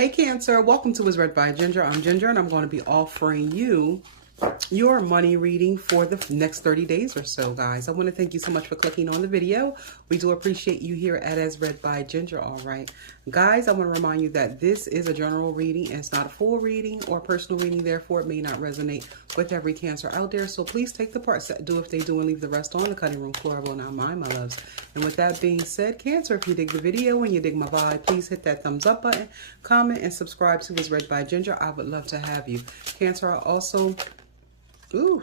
Hey Cancer, welcome to Is Read by Ginger. I'm Ginger and I'm going to be offering you your money reading for the next 30 days or so, guys. I want to thank you so much for clicking on the video. We do appreciate you here at As Read by Ginger. All right, guys, I want to remind you that this is a general reading. It's not a full reading or personal reading, therefore it may not resonate with every Cancer out there. So please take the parts that do if they do and leave the rest on the cutting room floor. I will not mind, my loves. And with that being said, Cancer, if you dig the video and you dig my vibe, please hit that thumbs up button, comment, and subscribe to Is Read by Ginger. I would love to have you. Cancer, I also... Ooh.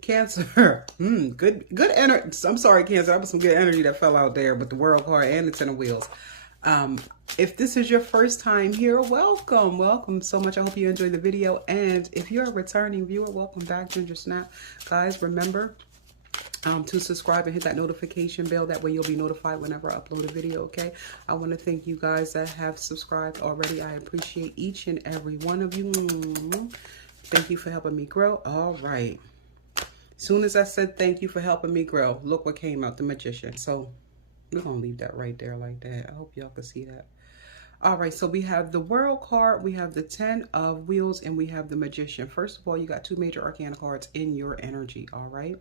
Cancer. Good energy. I'm sorry, Cancer. That was some good energy that fell out there with the World card and the Ten of Wheels. If this is your first time here, welcome so much. I hope you enjoyed the video. And if you're a returning viewer, welcome back, Ginger Snap. Guys, remember to subscribe and hit that notification bell. That way you'll be notified whenever I upload a video, okay? I want to thank you guys that have subscribed already. I appreciate each and every one of you. Thank you for helping me grow. All right. Soon as I said thank you for helping me grow, look what came out, the Magician. So we're going to leave that right there like that. I hope y'all can see that. All right, so we have the World card, we have the Ten of Wheels, and we have the Magician. First of all, you got two major arcana cards in your energy, all right?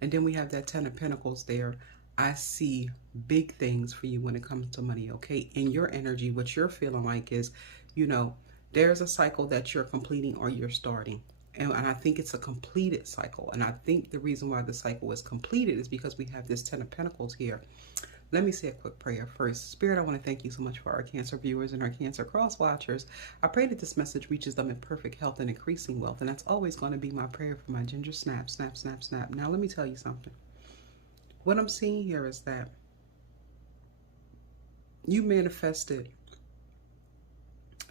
And then we have that Ten of Pentacles there. I see big things for you when it comes to money, okay? In your energy, what you're feeling like is, you know, there's a cycle that you're completing or you're starting. And I think it's a completed cycle. And I think the reason why the cycle is completed is because we have this Ten of Pentacles here. Let me say a quick prayer first. Spirit, I want to thank you so much for our Cancer viewers and our Cancer cross watchers. I pray that this message reaches them in perfect health and increasing wealth. And that's always going to be my prayer for my Ginger Snap, snap, snap, snap. Now, let me tell you something. What I'm seeing here is that you manifested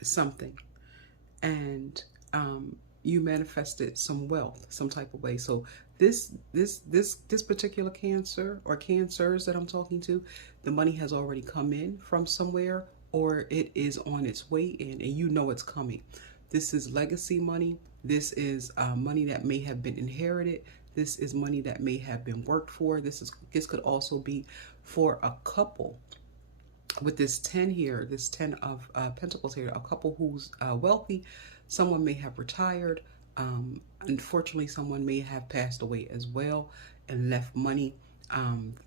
something and you manifested some wealth, some type of way. So this particular Cancer or Cancers that I'm talking to, the money has already come in from somewhere or it is on its way in and you know it's coming. This is legacy money. This is money that may have been inherited. This is money that may have been worked for. This could also be for a couple. With this 10 here, this 10 of Pentacles here, a couple who's wealthy, someone may have retired. Unfortunately, someone may have passed away as well and left money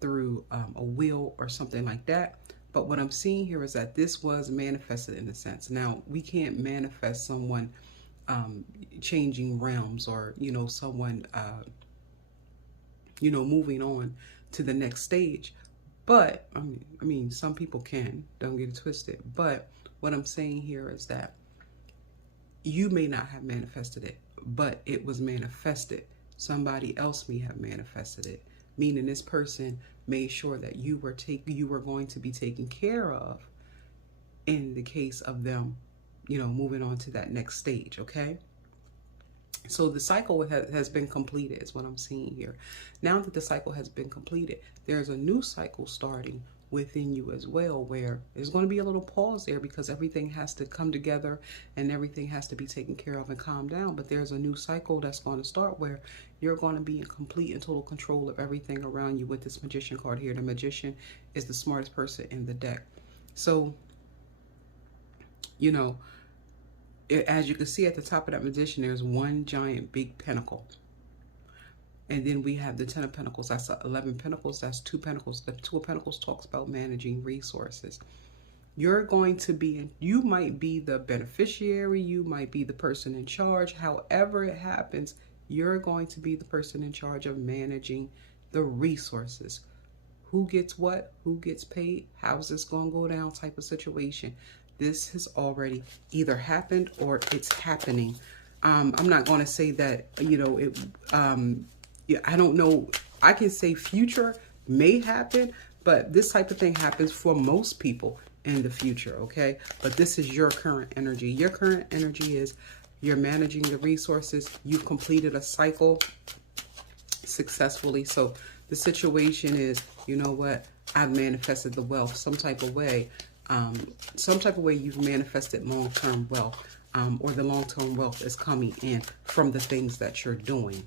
through a will or something like that. But what I'm seeing here is that this was manifested in a sense. Now, we can't manifest someone changing realms or, you know, someone, you know, moving on to the next stage. But, I mean, some people can, don't get it twisted. But what I'm saying here is that you may not have manifested it, but it was manifested. Somebody else may have manifested it, meaning this person made sure that you were going to be taken care of in the case of them, you know, moving on to that next stage, okay? So the cycle has been completed is what I'm seeing here. Now that the cycle has been completed, there's a new cycle starting within you as well, where there's going to be a little pause there because everything has to come together and everything has to be taken care of and calm down. But there's a new cycle that's going to start where you're going to be in complete and total control of everything around you with this Magician card here. The Magician is the smartest person in the deck. So, you know, as you can see at the top of that Magician, there's one giant big pentacle. And then we have the Ten of Pentacles. That's 11 Pentacles. That's 2 Pentacles. The 2 of Pentacles talks about managing resources. You're going to be, you might be the beneficiary. You might be the person in charge. However it happens, you're going to be the person in charge of managing the resources. Who gets what? Who gets paid? How's this going to go down type of situation. This has already either happened or it's happening. I'm not going to say that, you know, it, I don't know. I can say future may happen, but this type of thing happens for most people in the future, okay? But this is your current energy. Your current energy is you're managing the resources. You've completed a cycle successfully. So the situation is, you know what? I've manifested the wealth some type of way. Some type of way you've manifested long-term wealth. or the long-term wealth is coming in from the things that you're doing.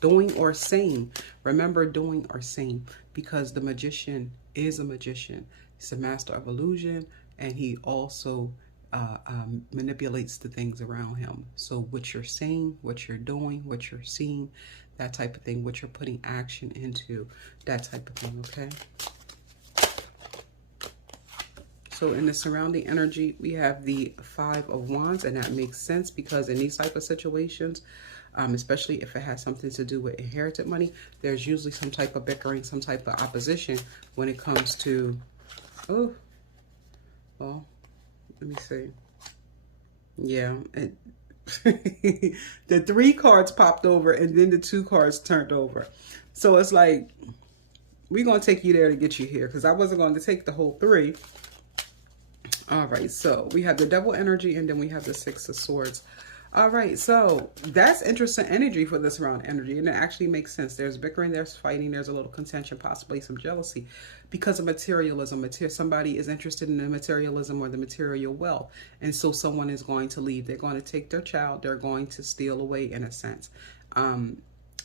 Doing or saying. Remember, doing or saying, because the magician is a magician. He's a master of illusion, and he also manipulates the things around him. So what you're saying, what you're doing, what you're seeing, that type of thing, what you're putting action into, that type of thing, okay? So in the surrounding energy, we have the Five of Wands, and that makes sense because in these type of situations, especially if it has something to do with inherited money, there's usually some type of bickering, some type of opposition when it comes to, oh, well, let me see. Yeah, the 3 cards popped over and then the 2 cards turned over. So it's like, we're going to take you there to get you here because I wasn't going to take the whole 3. All right, so we have the Devil energy and then we have the 6 of Swords. All right, so that's interesting energy for this round energy, and it actually makes sense. There's bickering, there's fighting, there's a little contention, possibly some jealousy because of materialism. Somebody is interested in the materialism or the material wealth, and so someone is going to leave. They're going to take their child. They're going to steal away in a sense. And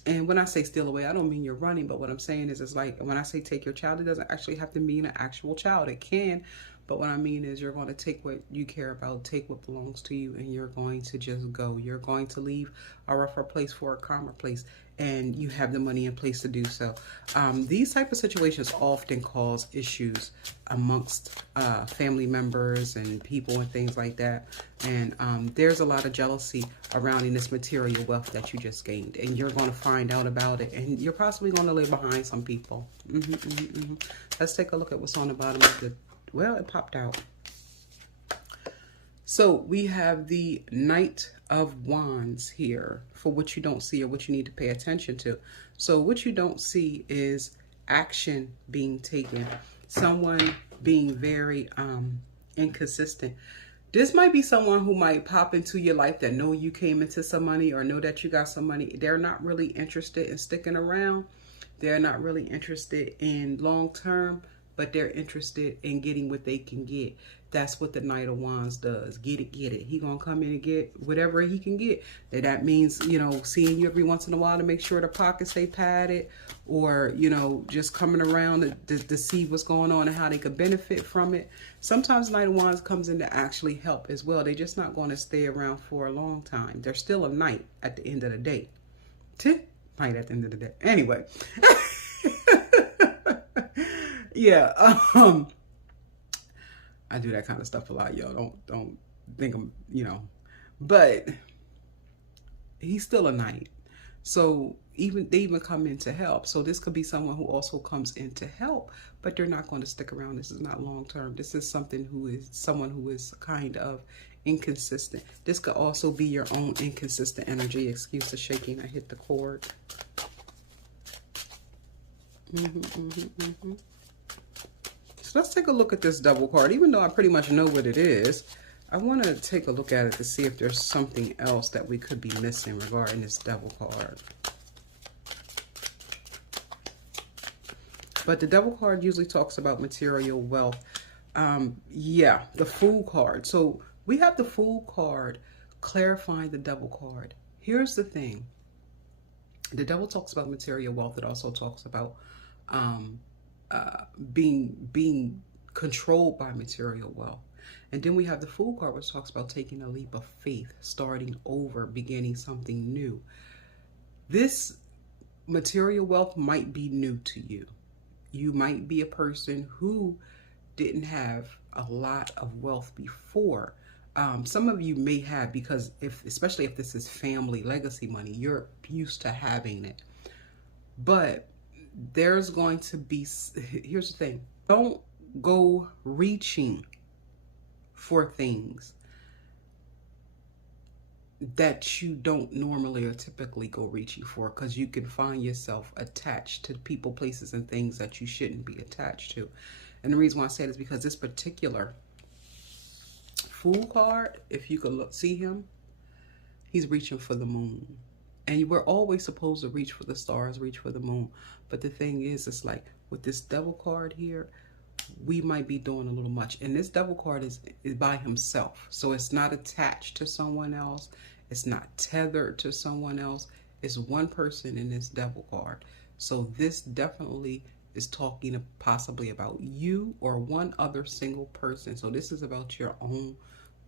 when I say steal away, I don't mean you're running, but what I'm saying is it's like when I say take your child, it doesn't actually have to mean an actual child. It can. But what I mean is you're going to take what you care about, take what belongs to you, and you're going to just go. You're going to leave a rougher place for a calmer place, and you have the money in place to do so. These type of situations often cause issues amongst family members and people and things like that. And there's a lot of jealousy around in this material wealth that you just gained, and you're going to find out about it, and you're possibly going to live behind some people. Let's take a look at what's on the bottom of the... Well, it popped out. So we have the Knight of Wands here for what you don't see or what you need to pay attention to. So what you don't see is action being taken. Someone being very inconsistent. This might be someone who might pop into your life that know you came into some money or know that you got some money. They're not really interested in sticking around. They're not really interested in long term, but they're interested in getting what they can get. That's what the Knight of Wands does. Get it, get it. He gonna come in and get whatever he can get. That means, you know, seeing you every once in a while to make sure the pockets stay padded, or, you know, just coming around to see what's going on and how they could benefit from it. Sometimes Knight of Wands comes in to actually help as well. They're just not going to stay around for a long time. They're still a knight at the end of the day. Knight at the end of the day. Anyway. Yeah, I do that kind of stuff a lot, y'all. Don't think I'm, you know, but he's still a knight. So they even come in to help. So this could be someone who also comes in to help, but they're not going to stick around. This is not long term. This is someone who is kind of inconsistent. This could also be your own inconsistent energy. Excuse the shaking. I hit the cord. So let's take a look at this Devil card. Even though I pretty much know what it is, I want to take a look at it to see if there's something else that we could be missing regarding this Devil card. But the Devil card usually talks about material wealth. Yeah, the Fool card. So we have the Fool card clarifying the Devil card. Here's the thing. The Devil talks about material wealth. It also talks about being controlled by material wealth. And then we have the Fool card, which talks about taking a leap of faith, starting over, beginning something new. This material wealth might be new to you. You might be a person who didn't have a lot of wealth before. Some of you may have, because especially if this is family legacy money, you're used to having it. But there's going to be, here's the thing, don't go reaching for things that you don't normally or typically go reaching for, because you can find yourself attached to people, places, and things that you shouldn't be attached to. And the reason why I say it is because this particular Fool card, if you could see him, he's reaching for the moon. And we're always supposed to reach for the stars, reach for the moon. But the thing is, it's like with this Devil card here, we might be doing a little much. And this devil card is by himself. So it's not attached to someone else. It's not tethered to someone else. It's one person in this devil card. So this definitely is talking possibly about you or one other single person. So this is about your own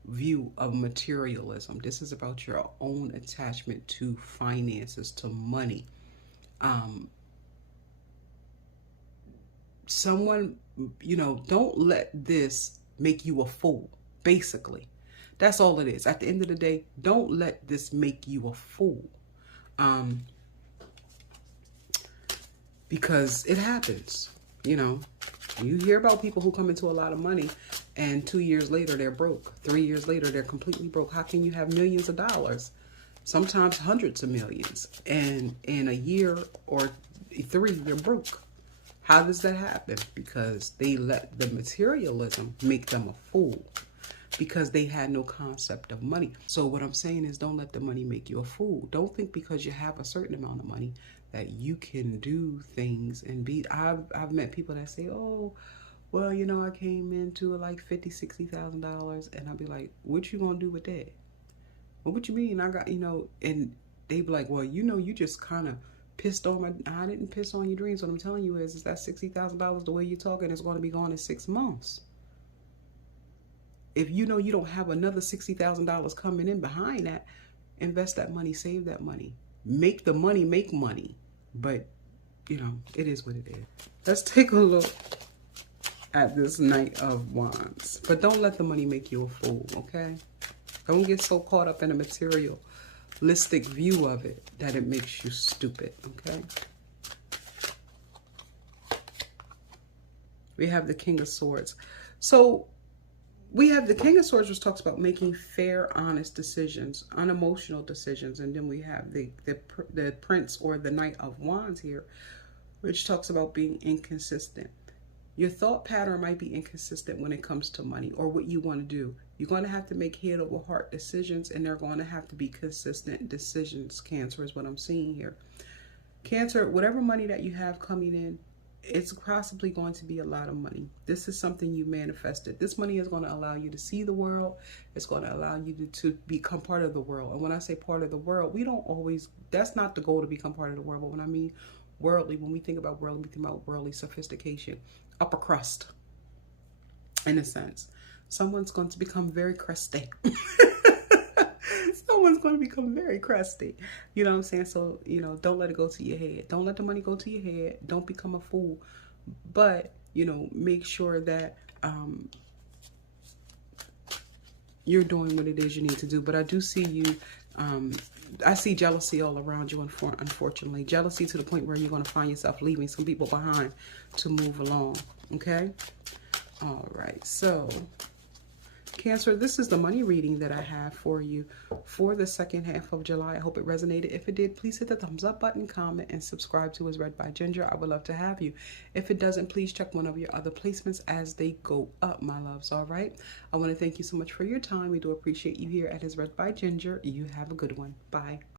view of materialism. This is about your own attachment to finances, to money. Someone, you know, don't let this make you a fool, basically. That's all it is. At the end of the day, don't let this make you a fool. Because it happens, you know. You hear about people who come into a lot of money and 2 years later they're broke. 3 years later they're completely broke. How can you have millions of dollars? Sometimes hundreds of millions. And in a year or 3, you're broke. How does that happen? Because they let the materialism make them a fool. Because they had no concept of money. So what I'm saying is, don't let the money make you a fool. Don't think because you have a certain amount of money that you can do things and be. I've met people that say, oh, well, you know, I came into like $50,000-$60,000, and I'll be like, what you gonna do with that? Well, what you mean? I got, you know, and they be like, well, you know, you just kind of pissed on my. I didn't piss on your dreams. What I'm telling you is that $60,000, the way you're talking, is going to be gone in 6 months. If you know you don't have another $60,000 coming in behind that, invest that money, save that money, make the money make money. But, you know, it is what it is. Let's take a look at this Knight of Wands. But don't let the money make you a fool, okay? Don't get so caught up in a materialistic view of it that it makes you stupid, okay? We have the King of Swords. So we have the King of Swords, which talks about making fair, honest decisions, unemotional decisions. And then we have the Prince or the Knight of Wands here, which talks about being inconsistent. Your thought pattern might be inconsistent when it comes to money or what you want to do. You're going to have to make head over heart decisions, and they're going to have to be consistent decisions. Cancer is what I'm seeing here. Cancer, whatever money that you have coming in, it's possibly going to be a lot of money. This is something you manifested. This money is going to allow you to see the world. It's going to allow you to become part of the world. And when I say part of the world, we don't always, that's not the goal to become part of the world. But when I mean worldly, when we think about worldly, we think about worldly sophistication, upper crust, in a sense. Someone's going to become very crusty. Someone's going to become very crusty. You know what I'm saying? So, you know, don't let it go to your head. Don't let the money go to your head. Don't become a fool. But, you know, make sure that you're doing what it is you need to do. But I do see you, I see jealousy all around you, unfortunately. Jealousy to the point where you're going to find yourself leaving some people behind to move along. Okay? All right. So Cancer, this is the money reading that I have for you for the second half of July. I hope it resonated. If it did, please hit the thumbs up button, comment, and subscribe to As Read by Ginger. I would love to have you. If it doesn't, please check one of your other placements as they go up, my loves. All right. I want to thank you so much for your time. We do appreciate you here at As Read by Ginger. You have a good one. Bye.